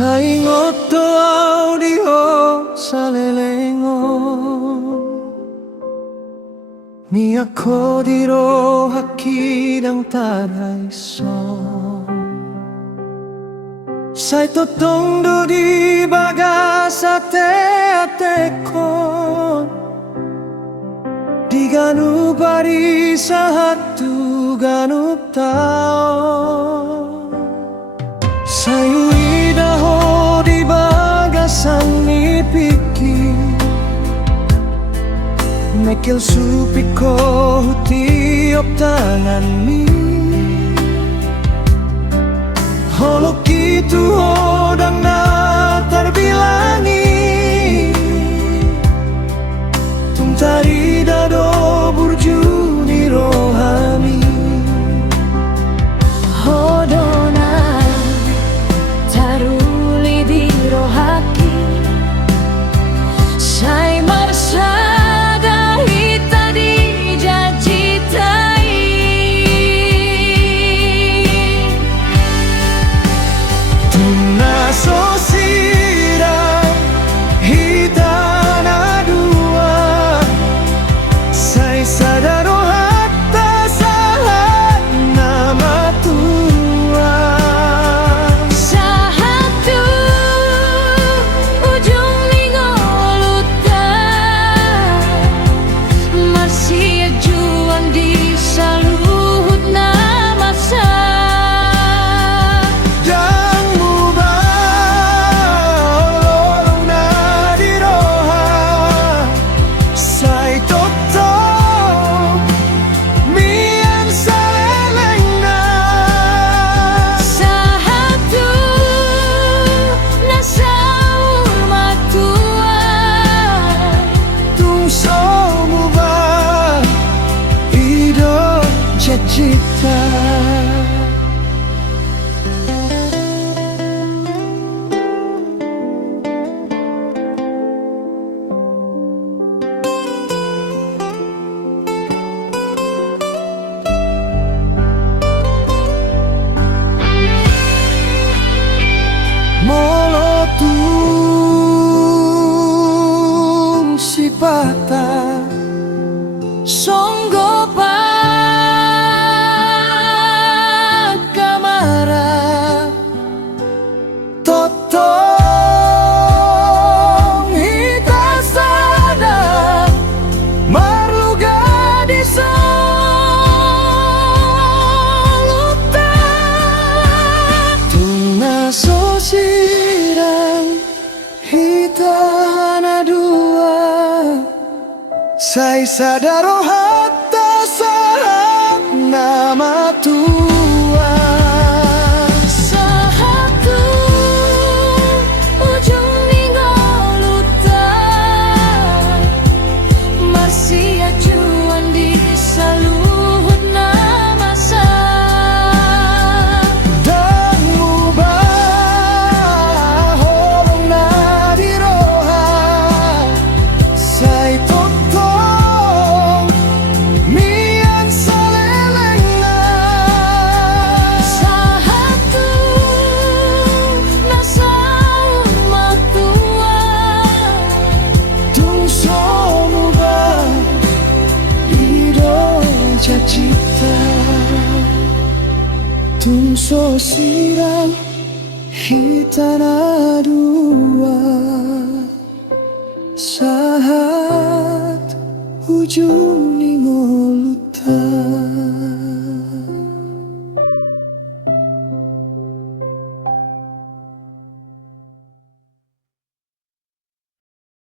Saingot to audio salelengon Mi ako diro hakid ang taray son Say totong do di baga sa te kon Di ganu pari sa hatu ganu tao Sayu idaho di baga sang ipiki Mekil supiko tiop tangan mi Holok itu hodang na terbilangi Tung tari dado burju ni rohani Hodona taruli di rohaki Say marsada hita di jajitai Tuna sosira hita na dua Say sadaro hatta sahat nama tua Sahatu ujung mingolutan Masih juang di saluhut nama sa Dan mubah lorong na diroha Say totoo mian saleleng na Sahatu nasaur matuan Tungso mubah hidup cita Molotung si bata Songgo kamara Totong hita sada marluga di soluta Tuna sosirang hita na dua Say sadaro hatta sahat nama tua Sahatu ujung mingolutan Masih ajuan di saluhut nama sa Dan mubah holong na diroha Say totoo mian saleleng na Sahatu nasaur matuan Tungso mubah hidup cita Tungso sirang hita na dua Sahat ujung